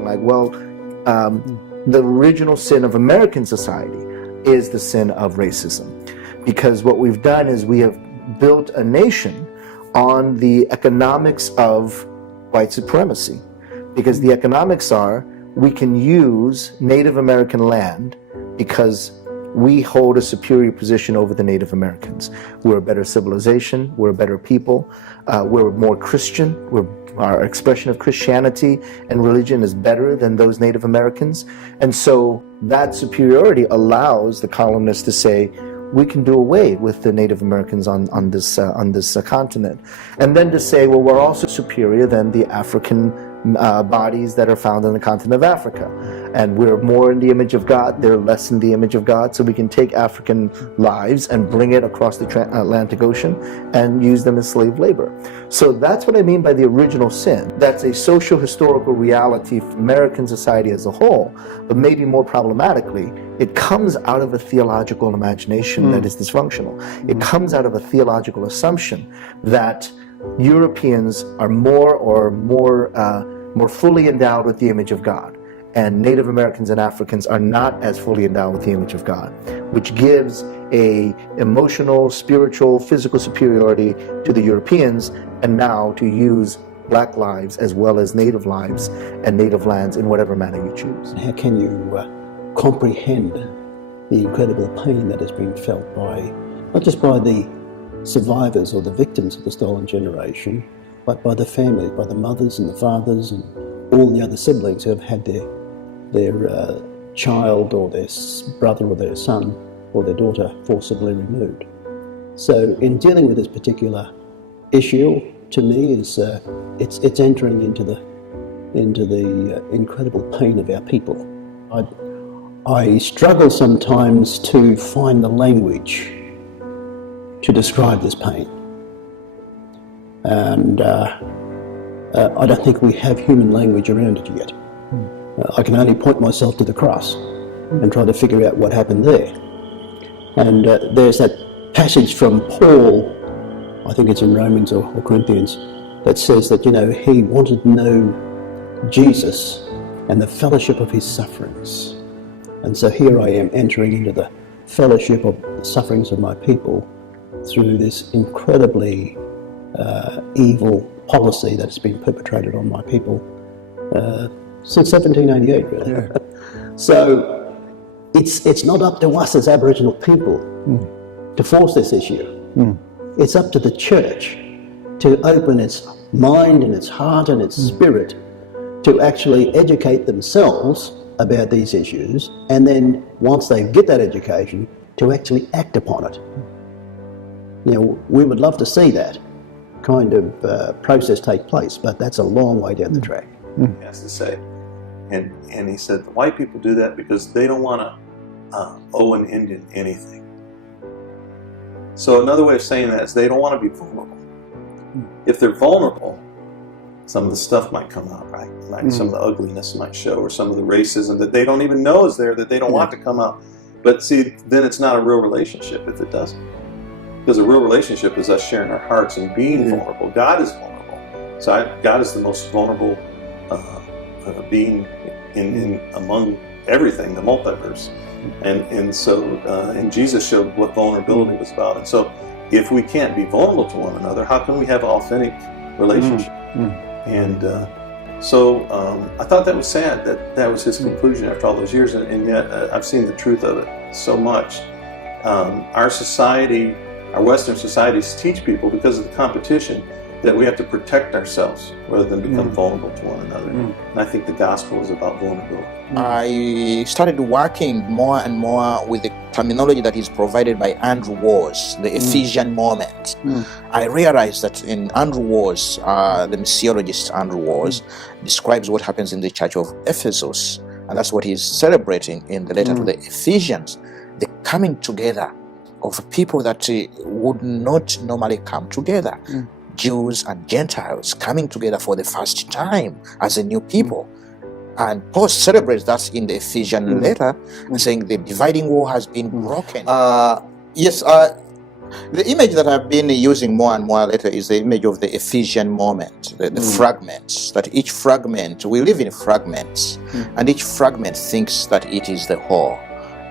something like, well, the original sin of American society is the sin of racism. Because what we've done is we have built a nation on the economics of white supremacy. Because the economics are, we can use Native American land because we hold a superior position over the Native Americans. We're a better civilization, we're a better people, we're more Christian, our expression of Christianity and religion is better than those Native Americans. And so that superiority allows the colonists to say, we can do away with the Native Americans on this continent. And then to say, well, we're also superior than the African bodies that are found on the continent of Africa. And we're more in the image of God, they're less in the image of God, so we can take African lives and bring it across the Atlantic Ocean and use them as slave labor. So that's what I mean by the original sin. That's a social historical reality for American society as a whole, but maybe more problematically, it comes out of a theological imagination that is dysfunctional. It comes out of a theological assumption that Europeans are more fully endowed with the image of God, and Native Americans and Africans are not as fully endowed with the image of God, which gives a emotional, spiritual, physical superiority to the Europeans, and now to use black lives as well as native lives and native lands in whatever manner you choose. How can you comprehend the incredible pain that has been felt by, not just by the survivors or the victims of the stolen generation, but by the families, by the mothers and the fathers and all the other siblings who have had their child or their brother or their son or their daughter forcibly removed. So in dealing with this particular issue, to me, is it's entering into the incredible pain of our people. I struggle sometimes to find the language to describe this pain, and I don't think we have human language around it yet. I can only point myself to the cross and try to figure out what happened there. And there's that passage from Paul, I think it's in Romans or Corinthians, that says that, he wanted to know Jesus and the fellowship of his sufferings. And so here I am entering into the fellowship of the sufferings of my people through this incredibly evil policy that has been perpetrated on my people since 1788, really. Yeah. So it's not up to us as Aboriginal people to force this issue. It's up to the church to open its mind and its heart and its spirit to actually educate themselves about these issues, and then once they get that education, to actually act upon it. We would love to see that kind of process take place, but that's a long way down the track. He has to say, and he said the white people do that because they don't want to owe an Indian anything. So another way of saying that is they don't want to be vulnerable. If they're vulnerable, some of the stuff might come out, right? Like some of the ugliness might show, or some of the racism that they don't even know is there, that they don't want to come out. But see, then it's not a real relationship if it doesn't. Because a real relationship is us sharing our hearts and being vulnerable. God is vulnerable. So God is the most vulnerable being in among everything, the multiverse. And so Jesus showed what vulnerability was about. And so if we can't be vulnerable to one another, how can we have an authentic relationship? And so I thought that was sad that was his conclusion after all those years, and yet I've seen the truth of it so much. Our society, our Western societies teach people, because of the competition, that we have to protect ourselves rather than become vulnerable to one another. And I think the gospel is about vulnerability. I started working more and more with the terminology that is provided by Andrew Wars, the Ephesian Moment. I realized that in Andrew Wars, the missiologist Andrew Wars, describes what happens in the church of Ephesus, and that's what he's celebrating in the letter to the Ephesians, the coming together of people that would not normally come together. Jews and Gentiles coming together for the first time as a new people. And Paul celebrates that in the Ephesian letter, saying the dividing wall has been broken. Yes, The image that I've been using more and more later is the image of the Ephesian moment, the fragments, that each fragment, we live in fragments, and each fragment thinks that it is the whole,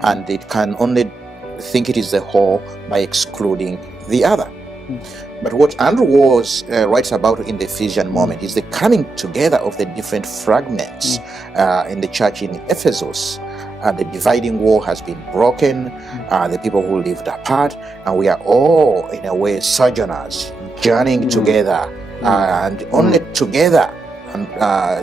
and it can only think it is the whole by excluding the other. But what Andrew Walls writes about in the Ephesian moment is the coming together of the different fragments in the church in Ephesus. The dividing wall has been broken, the people who lived apart, and we are all, in a way, sojourners, journeying together, and only together, and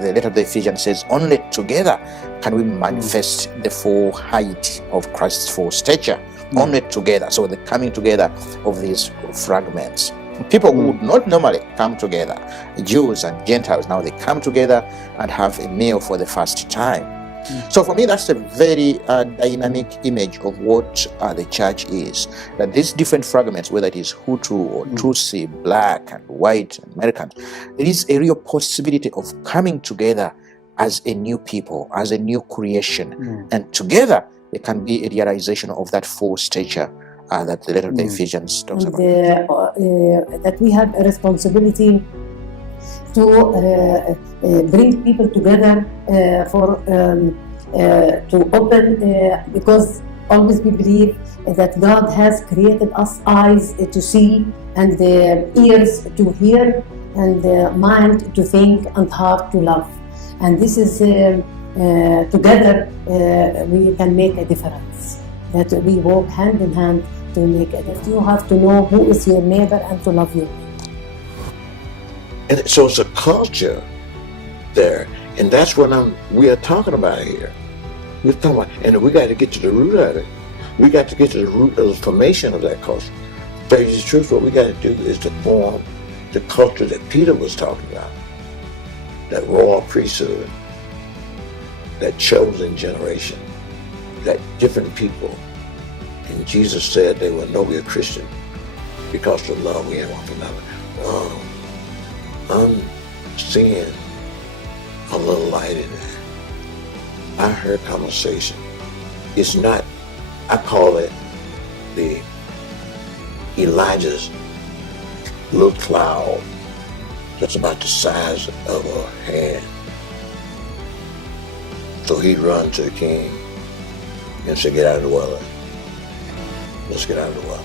the letter of the Ephesians says, only together can we manifest the full height of Christ's full stature, only together. So the coming together of these fragments. People who would not normally come together, Jews and Gentiles, now they come together and have a meal for the first time. So for me, that's a very dynamic image of what the church is. That these different fragments, whether it is Hutu or Tutsi, black and white, American, there is a real possibility of coming together as a new people, as a new creation. And together, there can be a realization of that full stature that the letter of the Ephesians talks about. That we have a responsibility to bring people together to open, because always we believe that God has created us eyes to see and ears to hear and mind to think and heart to love. And this is together we can make a difference, that we walk hand in hand to make a difference. You have to know who is your neighbor and to love your neighbor. And so it's a culture there, and that's what we are talking about here. We're talking about, and we got to get to the root of it. We got to get to the root of the formation of that culture. But the truth, what we got to do is to form the culture that Peter was talking about, that royal priesthood, that chosen generation, that different people. And Jesus said they will know we're Christian because of the love we have one for another. I'm seeing a little light in that. I heard conversation. It's not, I call it the Elijah's little cloud that's about the size of a hand. So he'd run to the king and say, get out of the weather. Let's get out of the weather.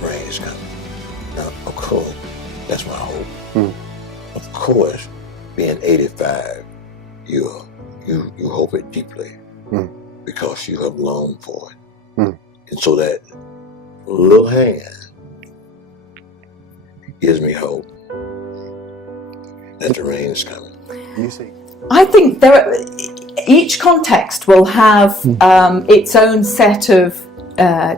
Rain is coming. Now, of course, that's my hope. Of course, being 85, you hope it deeply because you have longed for it. And so that little hand gives me hope that the rain is coming. You see? I think each context will have its own set of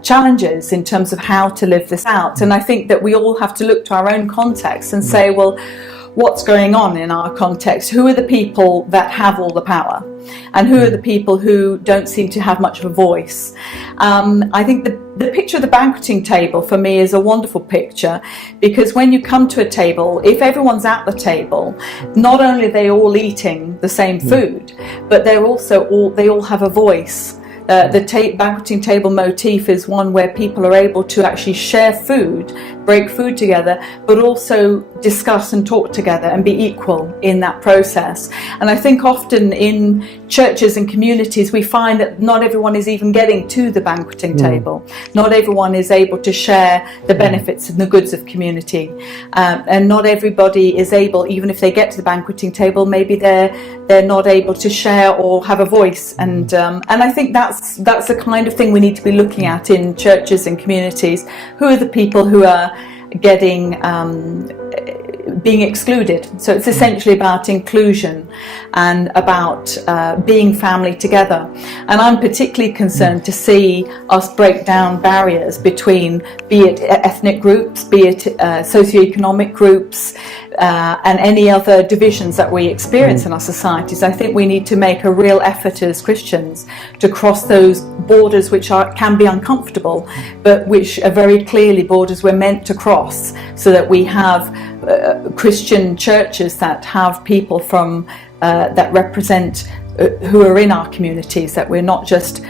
challenges in terms of how to live this out. And I think that we all have to look to our own context and say, well, what's going on in our context? Who are the people that have all the power? And who are the people who don't seem to have much of a voice? I think the picture of the banqueting table for me is a wonderful picture, because when you come to a table, if everyone's at the table, not only are they all eating the same food, but they all have a voice. The banqueting table motif is one where people are able to actually share food, break food together, but also discuss and talk together and be equal in that process. And I think often in churches and communities we find that not everyone is even getting to the banqueting table. Not everyone is able to share the benefits and the goods of community. And not everybody is able, even if they get to the banqueting table, maybe they're not able to share or have a voice. And I think that's the kind of thing we need to be looking at in churches and communities. Who are the people who are getting being excluded? So it's essentially about inclusion and about being family together. And I'm particularly concerned to see us break down barriers between, be it ethnic groups, be it socioeconomic groups, and any other divisions that we experience in our societies. I think we need to make a real effort as Christians to cross those borders which can be uncomfortable, but which are very clearly borders we're meant to cross, so that we have Christian churches that have people from that represent who are in our communities, that we're not just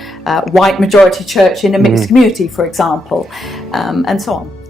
white majority church in a mixed community, for example, and so on.